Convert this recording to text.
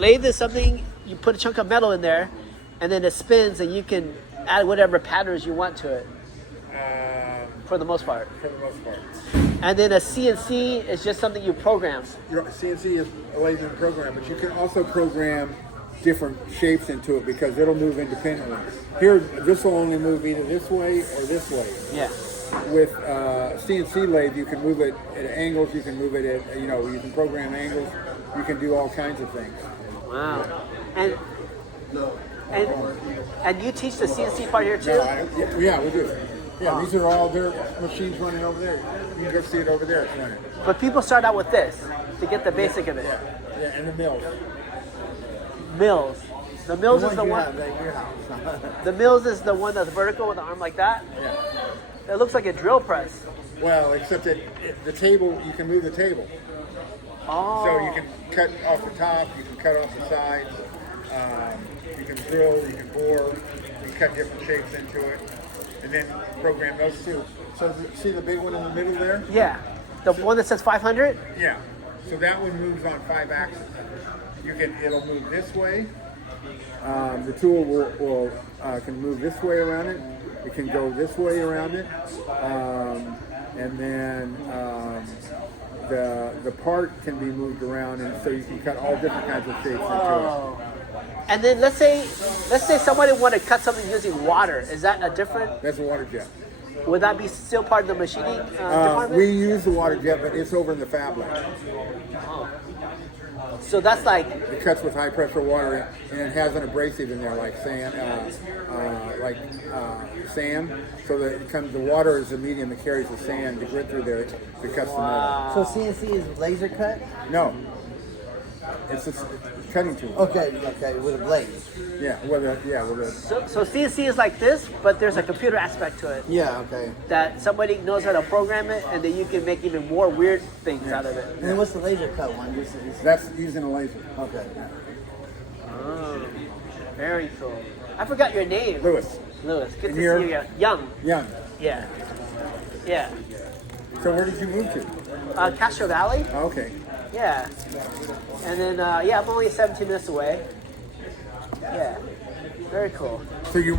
Lathe is something you put a chunk of metal in there, and then it spins, and you can add whatever patterns you want to it. For the most part. For the most part. And then a CNC is just something you program. CNC is a lathe and program, but you can also program different shapes into it because it'll move independently. Here, this will only move either this way or this way. Yeah. With CNC lathe, you can move it at angles. You can move it at, you can program angles. You can do all kinds of things. Wow. And you teach the CNC part here too? Yeah, we do. Yeah, these are all their machines running over there. You can go see it over there. It's running. But people start out with this to get the basic of it. Yeah, and the mills. Mills. The mills is the one. The mills is the one that's vertical with the arm like that. Yeah. It looks like a drill press. Well, except that the table, you can move the table. Oh. So you can cut off the top, you can cut off the sides, you can drill, you can bore, you can cut different shapes into it, and then program those two. So see the big one in the middle there? Yeah. The one that says 500? Yeah. So that one moves on 5 axes. It'll move this way. The tool will can move this way around it. It can go this way around it, and then the part can be moved around, and so you can cut all different kinds of shapes into it. And then let's say somebody wanted to cut something using water. Is that a different? That's a water jet. Would that be still part of the machining department? We use the water jet, but it's over in the fab lab. So that's like it cuts with high pressure water, and it has an abrasive in there, like sand, sand. So that the water is the medium that carries the sand, the grit through there to cut the metal. So CNC is laser cut? No, it's a cutting tool. Okay, with a blade. Yeah, with a. so CNC is like this, but there's a computer aspect to it. Yeah, okay. That somebody knows how to program it, and then you can make even more weird things out of it. And then what's the laser cut one? That's using a laser. Okay. Oh, very cool. I forgot your name. Lewis. Lewis. Good to see Here. you. Young. Young. Yeah. Yeah. So where did you move to? Castro Valley. Oh, okay. Yeah. And then I'm only 17 minutes away. Yeah. Very cool. So you